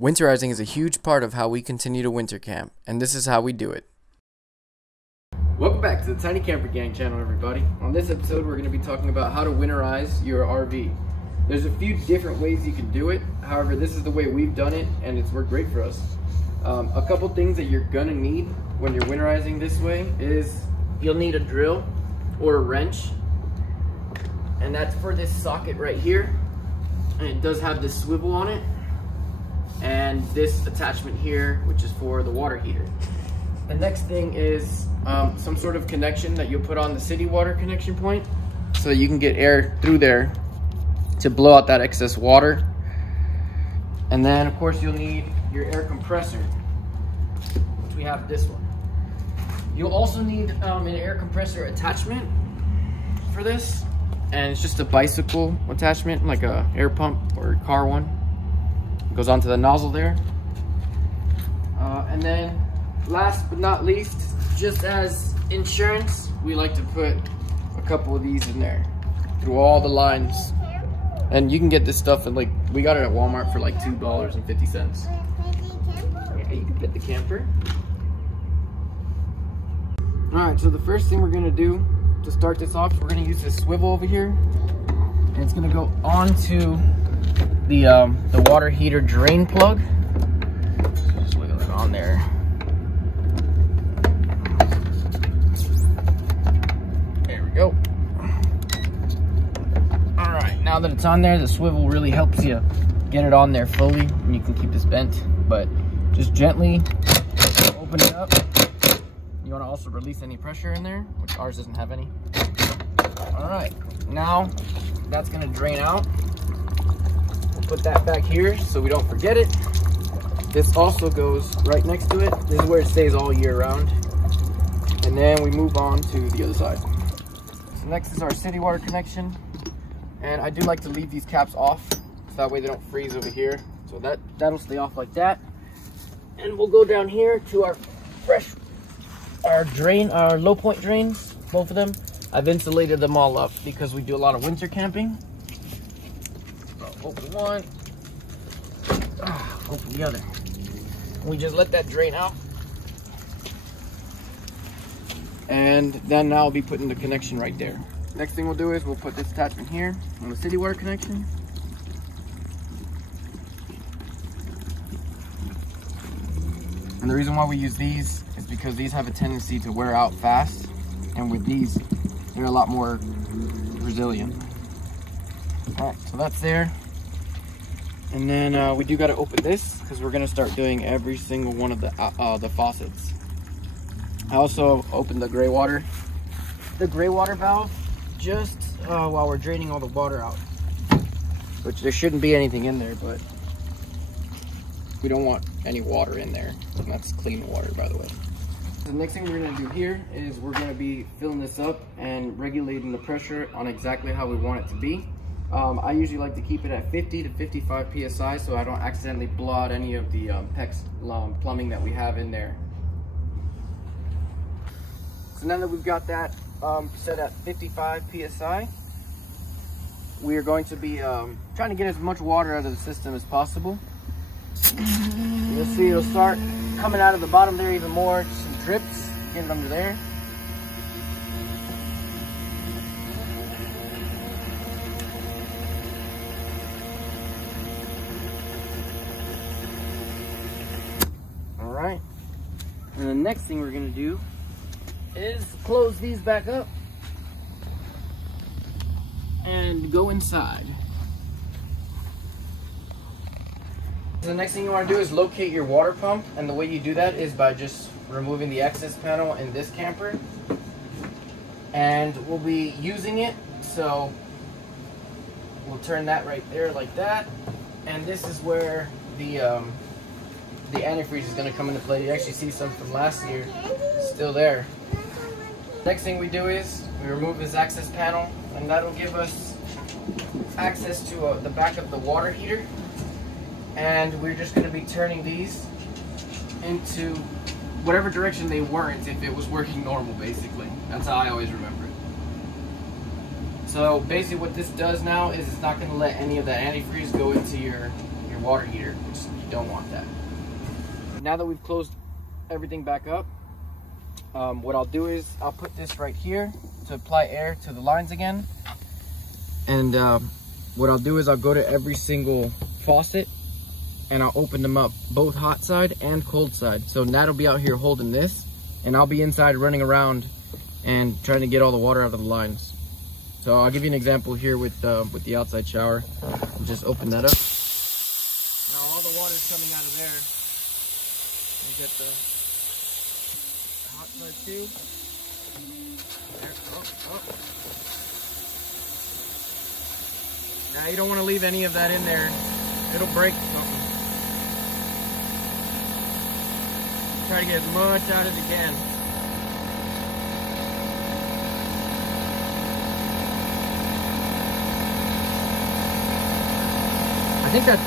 Winterizing is a huge part of how we continue to winter camp, and this is how we do it. Welcome back to the Tiny Camper Gang channel, everybody. On this episode, we're going to be talking about how to winterize your RV. There's a few different ways you can do it. However, this is the way we've done it, and it's worked great for us. A couple things that you're going to need when you're winterizing this way is you'll need a drill or a wrench, and that's for this socket right here. And it does have this swivel on it, and this attachment here, which is for the water heater. The next thing is some sort of connection that you'll put on the city water connection point so that you can get air through there to blow out that excess water. And then of course you'll need your air compressor, which we have this one. You'll also need an air compressor attachment for this, and it's just a bicycle attachment, like a air pump or a car one. It goes onto the nozzle there. And then last but not least, just as insurance, we like to put a couple of these in there through all the lines. And you can get this stuff at, like, we got it at Walmart for like $2.50. Yeah, you can fit the camper. All right, so the first thing we're gonna do to start this off, we're gonna use this swivel over here, and it's gonna go onto the water heater drain plug. So just wiggle it on there. There we go. All right, now that it's on there, the swivel really helps you get it on there fully, and you can keep this bent, but just gently open it up. You want to also release any pressure in there, which ours doesn't have any. All right, now that's going to drain out. We'll put that back here so we don't forget it. This also goes right next to it. This is where it stays all year round. And then we move on to the other side. So next is our city water connection. And I do like to leave these caps off, so that way they don't freeze over here. So that'll stay off like that. And we'll go down here to our our low point drains, both of them. I've insulated them all up because we do a lot of winter camping. So open one, open the other. We just let that drain out. And then now I'll be putting the connection right there. Next thing we'll do is we'll put this attachment here on the city water connection. And the reason why we use these is because these have a tendency to wear out fast, and with these, they're a lot more resilient. All right, so that's there. And then we do got to open this because we're going to start doing every single one of the faucets. I also opened the gray water valve just while we're draining all the water out, which there shouldn't be anything in there, but we don't want any water in there. And that's clean water, by the way. The next thing we're going to do here is we're going to be filling this up and regulating the pressure on exactly how we want it to be. I usually like to keep it at 50 to 55 psi so I don't accidentally blow out any of the PEX plumbing that we have in there. So now that we've got that set at 55 psi, we are going to be trying to get as much water out of the system as possible. You'll see it'll start coming out of the bottom there even more, just some drips, get it under there. All right, and the next thing we're gonna do is close these back up and go inside. The next thing you want to do is locate your water pump, and the way you do that is by just removing the access panel in this camper, and we'll be using it, so we'll turn that right there like that, and this is where the antifreeze is going to come into play. You actually see some from last year still there. Next thing we do is we remove this access panel, and that'll give us access to the back of the water heater. And we're just going to be turning these into whatever direction they weren't if it was working normal, basically. That's how I always remember it. So basically what this does now is it's not going to let any of that antifreeze go into your your water heater, which you don't want that. Now that we've closed everything back up, what I'll do is I'll put this right here to apply air to the lines again. And what I'll do is I'll go to every single faucet and I'll open them up, both hot side and cold side. So Nat'll be out here holding this, and I'll be inside running around and trying to get all the water out of the lines. So I'll give you an example here with the outside shower. I'll just open that up. Now all the water's coming out of there. You get the hot side too. There. Oh. Now you don't want to leave any of that in there. It'll break something. Try to get as much out as you can. I think that's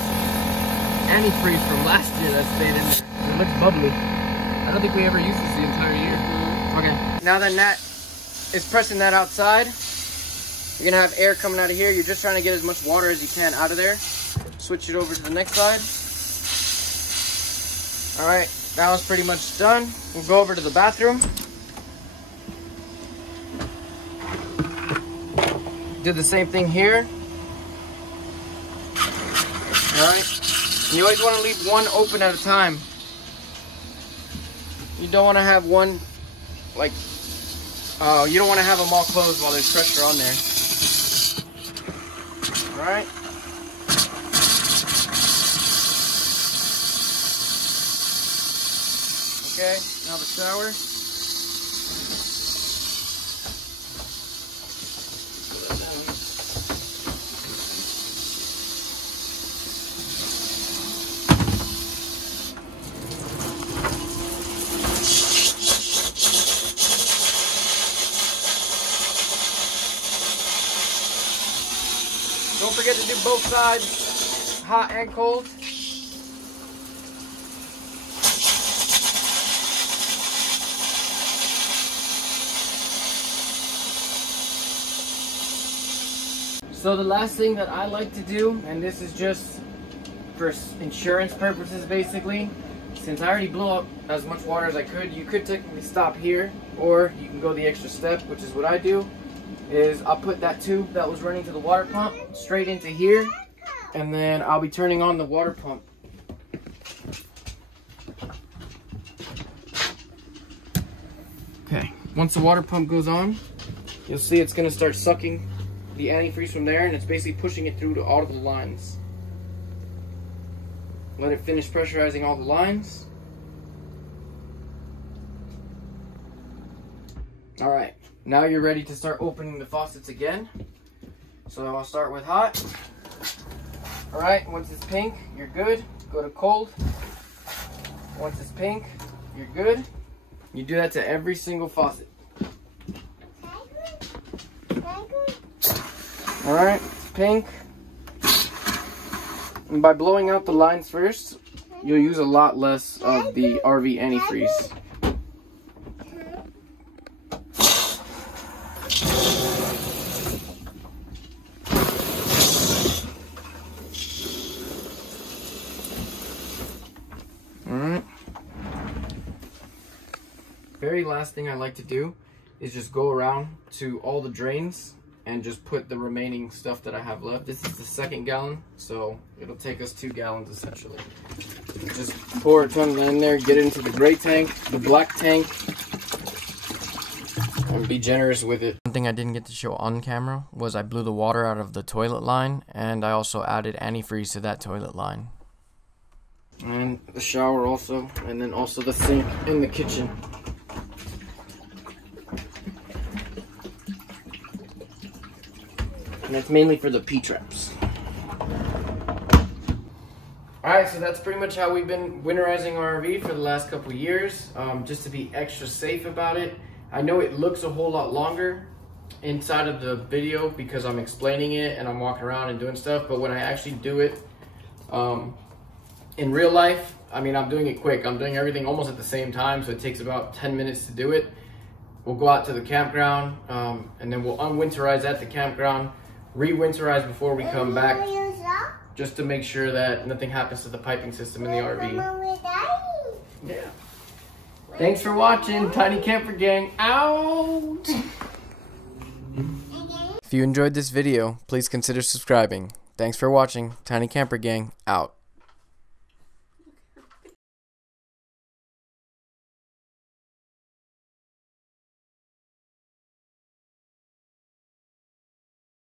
antifreeze from last year that stayed in there. It looks bubbly. I don't think we ever used this the entire year. Okay. Now that Nat is pressing that outside, you're gonna have air coming out of here. You're just trying to get as much water as you can out of there. Switch it over to the next side. All right, that one's pretty much done. We'll go over to the bathroom. Do the same thing here. All right, and you always want to leave one open at a time. You don't want to have one, like, you don't want to have them all closed while there's pressure on there. All right. Okay, now the shower. Don't forget to do both sides, hot and cold. So the last thing that I like to do, and this is just for insurance purposes basically, since I already blew up as much water as I could, you could technically stop here, or you can go the extra step, which is what I do, is I'll put that tube that was running to the water pump straight into here, and then I'll be turning on the water pump. Okay, once the water pump goes on, you'll see it's going to start sucking the antifreeze from there, and it's basically pushing it through to all of the lines. Let it finish pressurizing all the lines. Alright, now you're ready to start opening the faucets again. So I'll start with hot. Alright, once it's pink, you're good. Go to cold. Once it's pink, you're good. You do that to every single faucet. Alright, it's pink. And by blowing out the lines first, you'll use a lot less of the RV antifreeze. Alright. Very last thing I like to do is just go around to all the drains and just put the remaining stuff that I have left. This is the 2nd gallon, so it'll take us 2 gallons essentially. Just pour a ton in there, get it into the gray tank, the black tank, and be generous with it. One thing I didn't get to show on camera was I blew the water out of the toilet line, and I also added antifreeze to that toilet line. And the shower also, and then also the sink in the kitchen. And that's mainly for the P-traps. Alright, so that's pretty much how we've been winterizing our RV for the last couple of years. Just to be extra safe about it. I know it looks a whole lot longer inside of the video because I'm explaining it and I'm walking around and doing stuff, but when I actually do it in real life, I mean, I'm doing it quick. I'm doing everything almost at the same time, so it takes about 10 minutes to do it. We'll go out to the campground, and then we'll unwinterize at the campground, re-winterize before we come back. just to make sure that nothing happens to the piping system in the RV. Yeah. Thanks for watching, Tiny Camper Gang, out! If you enjoyed this video, please consider subscribing. Thanks for watching, Tiny Camper Gang, out.